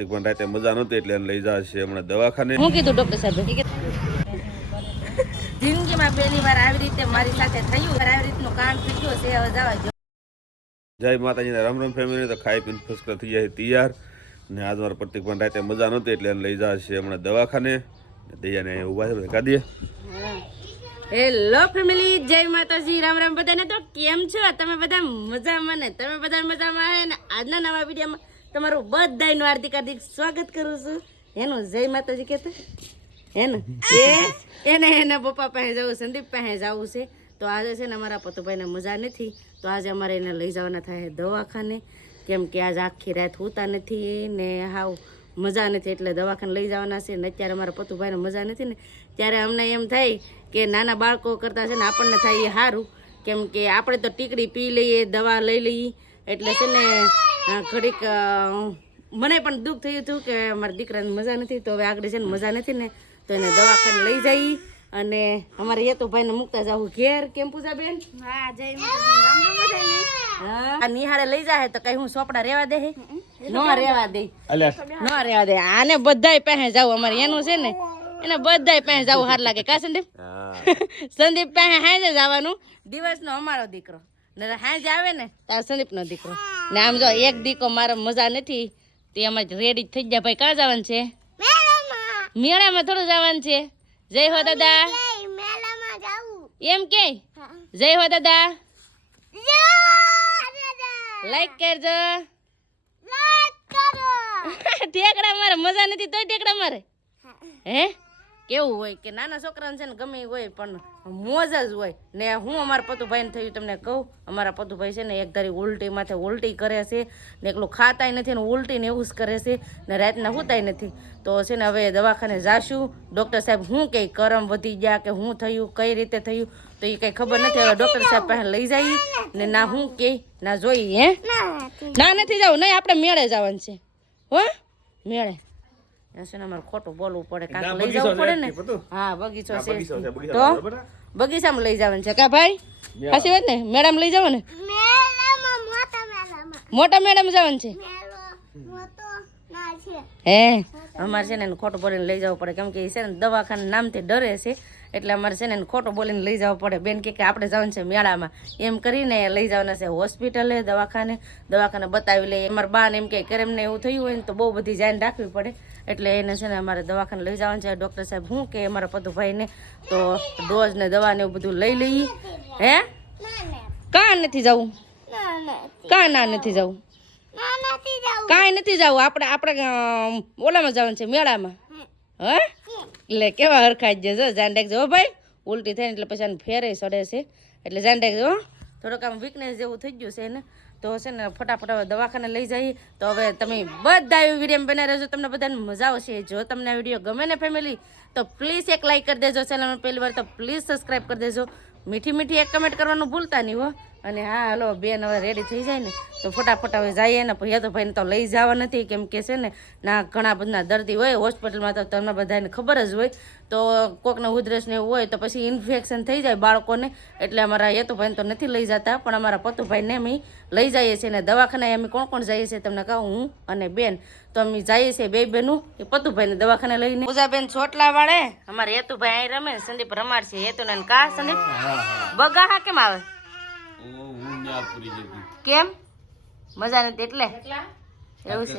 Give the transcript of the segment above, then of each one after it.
પ્રતિકભાઈ રાતે મજા નહોતી એટલે એને લઈ જશે હમણાં દવાખાને. હું કીધું ડોક્ટર સાહેબ જિંદગીમાં પહેલી વાર આવી રીતે મારી સાથે થયું, આવી રીતનું કામ થઈ ગયું છે. હવે જવા જો. જય માતાજીને રામ રામ ફેમિલી. તો ખાઈ પીને ફસકા થઈ જાય તૈયાર ને આજ મારા પ્રતિકભાઈ રાતે મજા નહોતી એટલે એને લઈ જશે હમણાં દવાખાને. દૈયાને અહીંયા ઊભા છે કાઢીએ. હેલો ફેમિલી, જય માતાજી, રામ રામ બધાને. તો કેમ છો તમે બધા? મજામાં ને? તમે બધા મજામાં હે ને? આજના નવા વિડીયોમાં તમારું બધાનું હાર્દિક હાર્દિક સ્વાગત કરું છું. એનું જય માતાજી કહેતા હે ને? એને પપ્પા પાસે જવું, સંદીપ પાસે જવું છે. તો આજે છે ને અમારા પતુભાઈને મજા નથી, તો આજે અમારે એને લઈ જવાના થાય દવાખાને, કેમ કે આજે આખી રાત હોતા નથી ને હાવ મજા નથી એટલે દવાખાને લઈ જવાના છે. ને અત્યારે અમારા પતુભાઈને મજા નથી ને ત્યારે અમને એમ થાય કે નાના બાળકો કરતાં છે ને આપણને થાય એ સારું, કેમ કે આપણે તો ટીકડી પી લઈએ, દવા લઈ લઈએ, એટલે છે ને ઘડીક મને પણ દુઃખ થયું હતું કે મારા દીકરાને મજા નથી. તો હવે આગળ છે ને મજા નથી ને તો એને દવાખાને લઈ જઈએ અને અમારે યતુભાઈને મૂકતા જવું ઘેર. કેમ પૂજાબેન? હા, જય માતાજી. નિહાળે લઈ જાય તો કઈ હું સોપડા રેવા દે? નો રેવા દે, નો રેવા દે. આને બધાય પાસે જવું અમારે, એનું છે ને એને બધાય પાસે જવું સારું લાગે. કા સંદીપ? સંદીપ પાસે હાજે જવાનું. દિવસનો અમારો દીકરો ને હાજે આવે ને તાર સંદીપનો દીકરો. ને આમ જો એક દીકો મારો મજા નથી તે અમારે રેડી થઈ ગયા. ભાઈ ક્યાં જવાનું છે? મેળામાં થોડું જવાનું છે. જય હો દાદા એમ કે જય હો દાદા. લાઈક કરજો. ઠેકડા મારે મજા નથી તોય ઠેકડા મારે. હે કેવું હોય કે નાના છોકરાને છે ને ગમે હોય પણ મોજ જ હોય ને. હું અમારા પતુભાઈને થયું તમને કહું, અમારા પતુભાઈ છે ને એક ધારી ઉલટી માથે ઉલટી કરે છે ને એકલું ખાતાય નથી ને ઉલટી ને એવું જ કરે છે ને રાતના સૂતાય નથી. તો છે ને હવે દવાખાને જાશું. ડૉક્ટર સાહેબ શું કહે, કરમ વધી ગયા કે શું થયું, કઈ રીતે થયું તો એ કંઈ ખબર નથી. હવે ડૉક્ટર સાહેબ પાસે લઈ જઈએ ને ના શું કહે ના જોઈએ. હે ના નથી જવું, નહીં આપણે મેળે જવાનું છે. હો મેળે અમારે ખોટું બોલવું પડે, કાંક લઈ જવું પડે ને. હા બગીચો છે તો બગીચામાં લઈ જવાનું છે. કા ભાઈ સાચી વાત ને? મેડમ લઈ જાવ ને, મોટા મેડમ જવાનું છે. હે અમારે છે ને ખોટું બોલીને લઈ જવું પડે, કેમ કે એ છે ને દવાખાના નામથી ડરે છે એટલે અમારે છે ને ખોટું બોલીને લઈ જવું પડે. બેન કે આપણે જવાનું છે મેળામાં, એમ કરીને લઈ જવાના છે હોસ્પિટલે, દવાખાને બતાવી લઈએ. અમારા બાને એમ કે એમને એવું થયું હોય ને તો બહુ બધી ધ્યાન રાખવી પડે એટલે એને છે ને અમારે દવાખાને લઈ જવાનું છે. ડૉક્ટર સાહેબ શું કે અમારા પતુભાઈને તો ડોઝ ને દવા ને એવું બધું લઈ લઈએ. હે કાં નથી જવું? કાં ના નથી જવું? કાંઈ નથી જવું. આપણે ઓલામાં જવાનું છે મેળામાં. હે એટલે કેવા હરખાઈ જજો. જાન રાખજો ભાઈ, ઉલટી થાય ને એટલે પછી આને ફેરે સડે છે એટલે જાન રાખજો. થોડોક આમ વીકનેસ જેવું થઈ ગયું છે એને તો છે ને ફટાફટ હવે દવાખાને લઈ જઈએ. તો હવે તમે બધા વિડીયો બનાવી રહેજો, તમને બધાને મજા આવશે. જો તમને આ વિડીયો ગમે ને ફેમિલી તો પ્લીઝ એક લાઈક કરી દેજો. ચેનલમાં પહેલી વાર તો પ્લીઝ સબસ્ક્રાઈબ કરી દેજો. મીઠી મીઠી એક કમેન્ટ કરવાનું ભૂલતા નહીં હો. અને હા હલો બેન હવે રેડી થઈ જાય ને તો ફટાફટ હવે જઈએ ને. ભૈયા તો ભાઈને તો લઈ જવા નથી, કેમ કે છે ને ના ઘણા બધા દર્દી હોય હોસ્પિટલમાં તો તમને બધાને ખબર જ હોય. તો કોકને ઉધરસ ને એવું હોય તો પછી ઇન્ફેક્શન થઈ જાય બાળકોને, એટલે અમારા યતુભાઈને તો નથી લઈ જતા પણ અમારા પતુભાઈને અમે લઈ જઈએ છીએ. ને દવાખાને અમે કોણ કોણ જઈએ છીએ તમને કહું, હું અને બેન તો અમે જઈએ છીએ બે બેનું એ પતુભાઈને દવાખાને લઈને. પૂજાબેન છોટલા વાળે અમારે યતુભાઈ અહીં રમે, સંદીપ રમાડ છે. યતુને કા સંદીપ બગા હા કેમ આવે? કેમ મજા નથી એટલે એવું છે?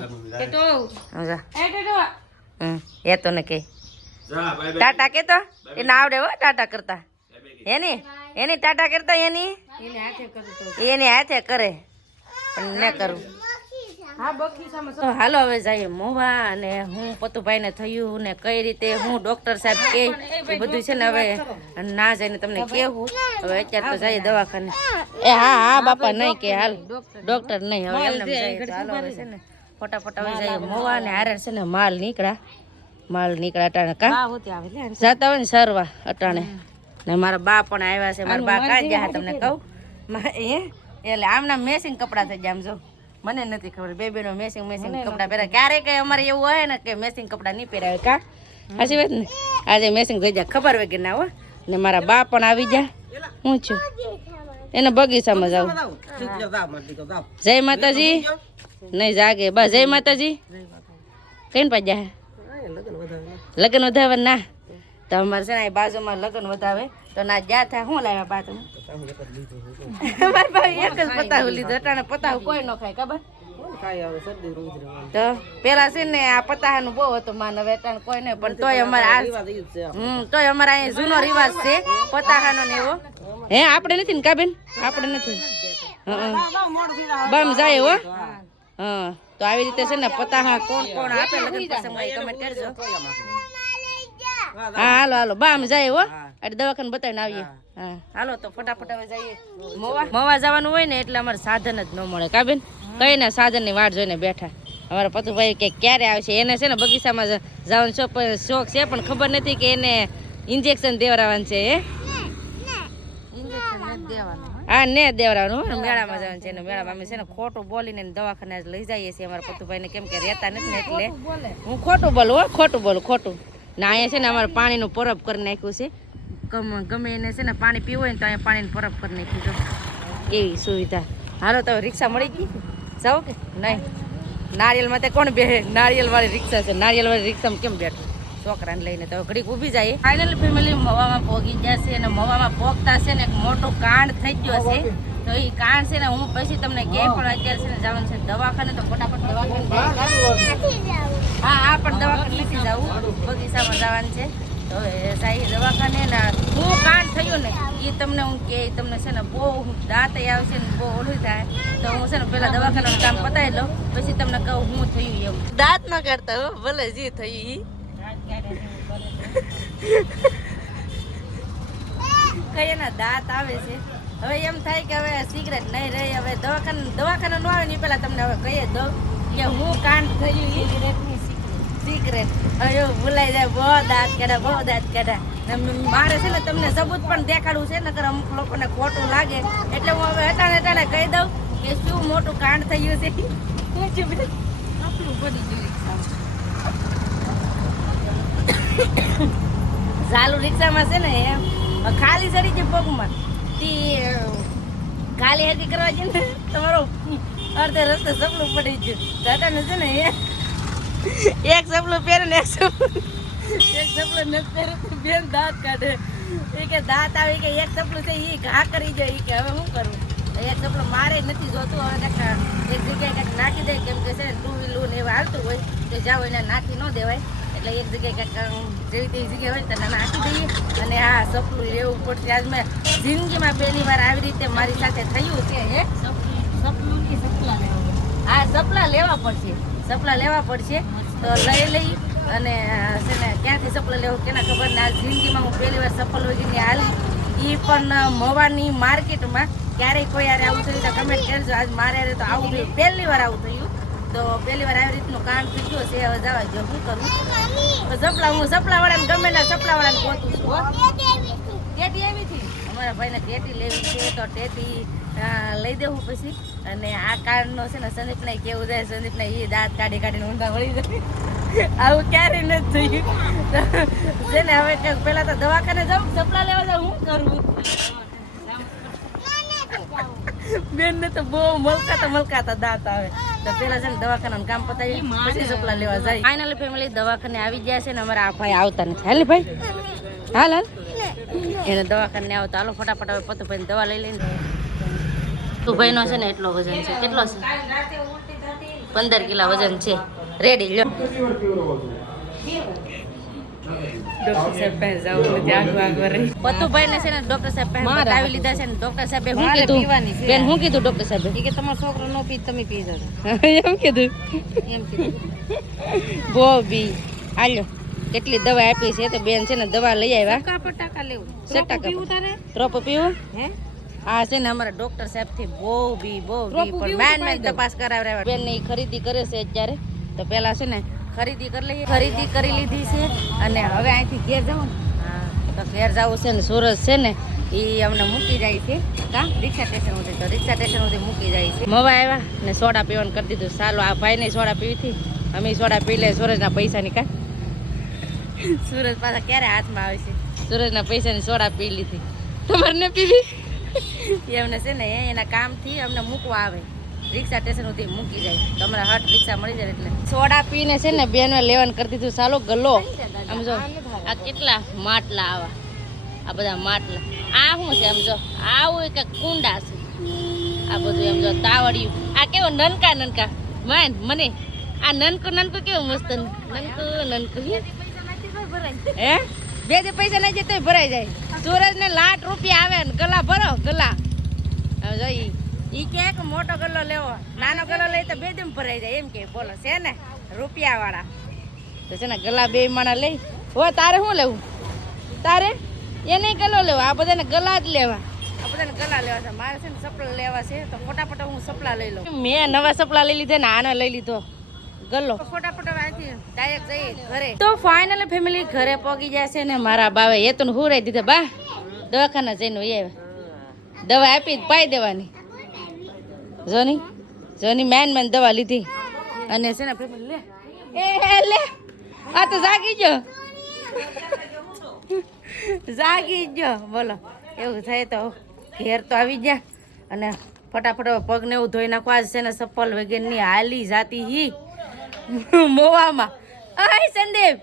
એ તો ને કે ટાટા કેતો એને આવડે હો ટાટા કરતા. એની ટાટા કરતા એની હાથે કરે પણ ન કરું. હાલો હવે જઈએ મોવા અને હું પતુભાઈને થયું ને કઈ રીતે હું ડૉક્ટર સાહેબ કે એ બધું છે ને હવે ના જઈને તમને કહેવું. હવે અત્યારે તો જઈએ દવાખાને. એ હા બાપા નહીં કે હાલ ડૉક્ટર નહીં હવે એમને જઈએ. હાલો હવે છે ને ફટાફટ હવે જઈએ મોવા ને હારે છે ને માલ નીકળ્યા અટાણે કા જતા હોય ને સરવા અટાણે. ને મારા બા પણ આવ્યા છે. મારા બા કાં ગયા તમને કહું એટલે આમના મેસિંગ કપડાં થઈ ગયા. આમ જો મને નથી ખબર બે બેનો મેસિંગ કપડાં પહેરે. ક્યારેક અમારે એવું હોય ને કે મેસિંગ કપડાં નહીં પહેરાવે કા સાચી વાત ને? આજે મેસિંગ થઈ જાય ખબર વગર ના હો. ને મારા બા પણ આવી ગયા. હું છું એને બગીચામાં જાઉં. જય માતાજી નહીં જાગે બસ. જય માતાજી કઈ પાજા લગ્ન વધાવે ના તો અમારે છે ને અહીં બાજુમાં લગ્ન વધાવે તો ના જ્યાં થાય શું લાવ્યા પાછું અમારે ભાઈ એક જ પતાવું લીધું અટાણે પતાવું કોઈ ન ખાય ખબર તો પેલા છે ને આ પતાહાનું બહુ હતું માન હવે અટાણે કોઈ નહીં પણ તોય અમારે આ તોય અમારે અહીંયા જૂનો રિવાજ છે પતાહાનો ને એવો હે આપણે નથી ને કાબેન આપણે નથી બમ જાય હો હા તો આવી રીતે છે ને પતાહા કોણ કોણ આપે લગ્ન પ્રસંગમાં એ કમેન્ટ કરજો હા હાલો હાલો બામ જાય હો એટલે દવાખાને બતાવીને આવીએ હા હાલો તો ફટાફટ હવે જઈએ મવા જવાનું હોય ને એટલે અમારે સાધન જ ન મળે કાબેન કઈ ને સાધન ની વાટ જોઈને બેઠા અમારા પતુભાઈ કે ક્યારે આવશે એને છે ને બગીચામાં જવાનો શોખ છે પણ ખબર નથી કે એને ઇન્જેક્શન દેવડાવવાનું છે હે હા ને દેવડાવવાનું મેળામાં જવાનું છે ને મેળામાં અમે છે ને ખોટું બોલીને દવાખાને લઈ જઈએ છીએ અમારા પતુભાઈને કેમ કે રહેતા નથી ને એટલે હું ખોટું બોલું હો ખોટું ને અહીંયા છે ને અમારે પાણીનું પરબ કરી નાખ્યું છે ગમે એને છે ને પાણી પીવું હોય ને તો અહીંયા પાણીનું પરબ કરી નાખ્યું છે એવી સુવિધા હાલો તો રિક્ષા મળી ગઈ જાઓ કે નહીં નારિયેલમાં તે કોણ બેસે નારિયેલવાળી રિક્ષા છે નારિયેલવાળી રિક્ષામાં કેમ બેઠું છોકરાને લઈને તો ઘડીક ઊભી જાય ફાઇનલ ફેમિલી મવામાં પોગી જશે અને મવામાં પોગતા છે ને એક મોટું કાંડ થઈ ગયો છે તો એ કાંડ છે ને હું પછી તમને કહે પણ અત્યારે છે ને જવાનું છે દવાખાને તો ફટાફટ દવાખાને હા પણ દવાખાને નથી જવું બગીચામાં જવાનું છે તો સાહેબ દવાખાને ને હું કાંડ થયું ને એ તમને હું કે તમને છે ને બહુ દાંત આવશે ને બહુ ઓલું થાય તો હું છે ને પેલા દવાખાનાનું કામ પતાવી લઉં પછી તમને કહું હું થયું એમ દાંત ન કાઢતા હો ભલે જે થયું કઈ એના દાંત આવે છે હવે એમ થાય કે હવે સિગરેટ નહીં રહી હવે દવાખાના ન આવે ને પેલા તમને હવે કહી જ દઉં કે હું કાંડ થયું સિગરેટ હવે ભૂલાઈ જાય બહુ દાંત કાઢ્યા મારે છે ને તમને સબૂત પણ દેખાડવું છે નકર અમુક લોકોને ખોટું લાગે એટલે હું હવે અટાણે કહી દઉં કે શું મોટું કાંડ થયું છે ચાલુ રિક્ષામાં છે ને એમ ખાલી ચડી છે પગમાં તી ખાલી હેરકી કરવા છે ને તમારો અડધે રસ્તે સપલું પડી ગયું દાદાને છે ને એક સપલું પહેરે ને એક સપલું નથી પહેરે બેન દાંત કાઢે એ કે દાંત આવે કે એક સપલું છે એ ઘા કરી જાય એ કે હવે શું કરવું એક સપલું મારે નથી જોતું હવે કંઈક એક જગ્યાએ કંઈક નાખી દે કેમ કે છે ને 2 વ્હીલર ને એવું હાલતું હોય તો જાઓ એને નાખી ન દેવાય એટલે એક જગ્યાએ કંઈક જેવી તેવી જગ્યા હોય ને તેને નાખી દઈએ અને આ સપલું લેવું પડશે આજ મેં જિંદગીમાં પહેલી વાર આવી રીતે મારી સાથે થયું છે હે સપલા લેવા પડશે તો લઈ અને છે ને ક્યાંથી સપલા લેવું કેના ખબર ને આ જિંદગીમાં હું પહેલી વાર સફળ વગીને હાલી એ પણ મવાની માર્કેટમાં ક્યારેય કોઈ યારે આવું થયું તો કમેન્ટ કરજો આજ મારે યારે તો આવું થયું પહેલી વાર આવું થયું તો પહેલી વાર આવી રીતનું કાંડ થઈ ગયો છે હવે જવા જો શું કરું હું સપલાવાળાને ગમે ના સપલાવાળાને ગોતું છું ટેટી આવી હતી અમારા ભાઈને ટેટી લેવી છે તો ટેટી લઈ દેવું પછી અને આ કાંડનો છે ને સંદીપને કેવું જાય સંદીપને એ દાંત કાઢીને ઊંધા વળી જાય આવું ક્યારેય નથી થયું છે ને હવે પેલા તો દવાખાને જાઉં સપલા લેવા જાઉં શું કરવું બેન ને તો બહુ મલકાતા દાંત આવે તો પેલા છે ને દવાખાનાનું કામ પતાવી પછી સપલા લેવા જાય ફાઇનલી ફેમિલી દવાખાને આવી ગયા છે ને અમારા આ ભાઈ આવતા નથી હાલ ભાઈ હાલ એને દવાખાને આવતા હાલો ફટાફટ હવે પતુભાઈ દવા લઈ લઈને તું ભાઈ નો છે ને એટલો વજન છે કેટલો છે 15 કિલો વજન છે રેડી લ્યો ડોક્ટર સાહેબ પાસે જાવું નથી આગળ રહી પતુભાઈ ને છે ને ડોક્ટર સાહેબ પાસે બતાવી લીધા છે ને ડોક્ટર સાહેબે શું કીધું બેન શું કીધું ડોક્ટર સાહેબે કે તમારો છોકરો નો પી તમે પી જજો એમ કીધું બોબી હાલ્યો કેટલી દવા આપી છે તો બેન છે ને દવા લઈ આવ્યા ટકા લેવું 7 પીવું તારે ત્રોપ પીવું હે આ છે ને અમારા ડોક્ટર સાહેબ થી બહુ બી પણ મેન તપાસ કરાવ્યા બેન ને ખરીદી કરે છે અત્યારે તો પેલા છે ને ખરીદી કરી લીધી છે અને હવે અહીંથી ઘેર જવું ને તો ઘેર જવું છે ને સુરત છે ને એ અમને મૂકી જાય છે કા રિક્ષા સ્ટેશન સુધી તો રિક્ષા સ્ટેશન સુધી મૂકી જાય છે મવા આવ્યા ને સોડા પીવાનું કરી દીધું ચાલો આ ભાઈ ને સોડા પીવી હતી અમે સોડા પી લે સૂરજના પૈસાની કા સૂરજ પાછા ક્યારે હાથમાં આવે છે સૂરજના પૈસાની સોડા પી લીધી તમારે ને પીવી એમને છે ને એના કામથી અમને મૂકવા આવે રિક્ષા સ્ટેશન સુધી મૂકી જાય તો અમારા હટ રિક્ષા મળી જાય એટલે સોડા પીને છે ને બેન લેવાનું કરી દીધું ચાલો ગલ્લો આમ જો આ કેટલા માટલા આવા આ બધા માટલા આ શું છે આમ જો આવું એક કુંડા છે આ બધું એમ જો તાવડિયું આ કેવો નનકા નનકા મને આ નનકું કેવું મસ્ત નનકું હે બે જે પૈસા નહીં જાય તોય ભરાઈ જાય સૂરજ ને લાખ રૂપિયા આવે ને ગલા ભરો ગલા હવે જો ઈ કે મોટો ગલ્લો લેવો નાનો ગલ્લો લઈ તો બે દિન ભરાઈ જાય એમ કે બોલો છે ને રૂપિયા વાળા તો છે ને ગલા બે માણા લઈ હો તારે શું લેવું તારે એને ગલ્લો લેવો આ બધાને ગલા જ લેવા આ બધાને ગલા લેવા છે મારે છે ને સપલા લેવા છે તો ફટાફટ હું સપલા લઈ લઉં મેં નવા સપલા લઈ લીધા ને આને લઈ લીધો ગલ્લો ફટાફટ વાંચી ડાયરેક્ટ જઈએ ઘરે તો ફાઇનલી ફેમિલી ઘરે પહોંચી જશે ને મારા બાવે એ તો હુરાઈ દીધા બા દવાખાના જઈને આવ્યા દવા આપી પાઈ દેવાની જોની મેન દવા લીધી અને છે ને ફેમિલી લે આ તો જાગી ગયો બોલો એવું થાય તો ઘેર તો આવી ગયા અને ફટાફટ પગને એવું ધોઈ નાખવા આજ છે ને ચપ્પલ વગેરેની હાલી જાતી હી મોવામાં આય સંદીપ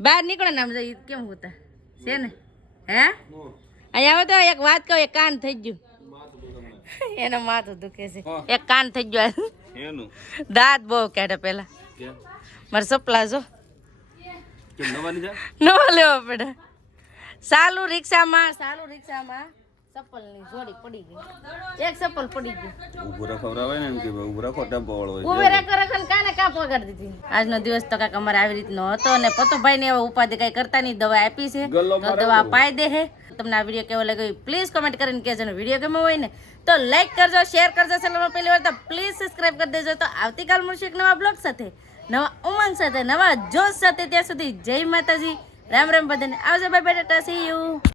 બહાર નીકળો ને આમ જઈ કેમ હોતા છે ને હે અહીંયા આવો તો એક વાત કહું એક કાન થઈ ગયું એનો માથું દુખે છે એક કાન થઈ ગયું દાંત બહુ કાઢે પેલા મારે સપલા જો નવા લેવા પડે સાલું રિક્ષામાં ચપ્પલની જોડી પડી ગઈ એક ચપ્પલ પડી ગઈ ઊભું રાખવરાવે ને એમ કે ઊભું રાખો ટેમ્પો વાળો હોય ઉભે રાખો ને કાને કાપ વગાડી દીધી આજનો દિવસ તો કાંઈક અમારે આવી રીતનો હતો અને પતુભાઈ ને એવા ઉપાધિ કઈ કરતા નહીં દવા આપી છે તો દવા પાઈ દે હે તમને આ વિડીયો કેવો લાગ્યો પ્લીઝ કમેન્ટ કરીને કહેજો ને વિડીયો ગમ્યો હોય ને તો લાઈક કરજો શેર કરજો ચેનલમાં પહેલી વાર તો પ્લીઝ સબસ્ક્રાઇબ કરી દેજો તો આવતીકાલ મળશું એક નવા બ્લોગ સાથે નવા ઉમંગ સાથે નવા જોશ સાથે ત્યાં સુધી જય માતાજી રામ રામ બધાને આવજો bye bye Tata C you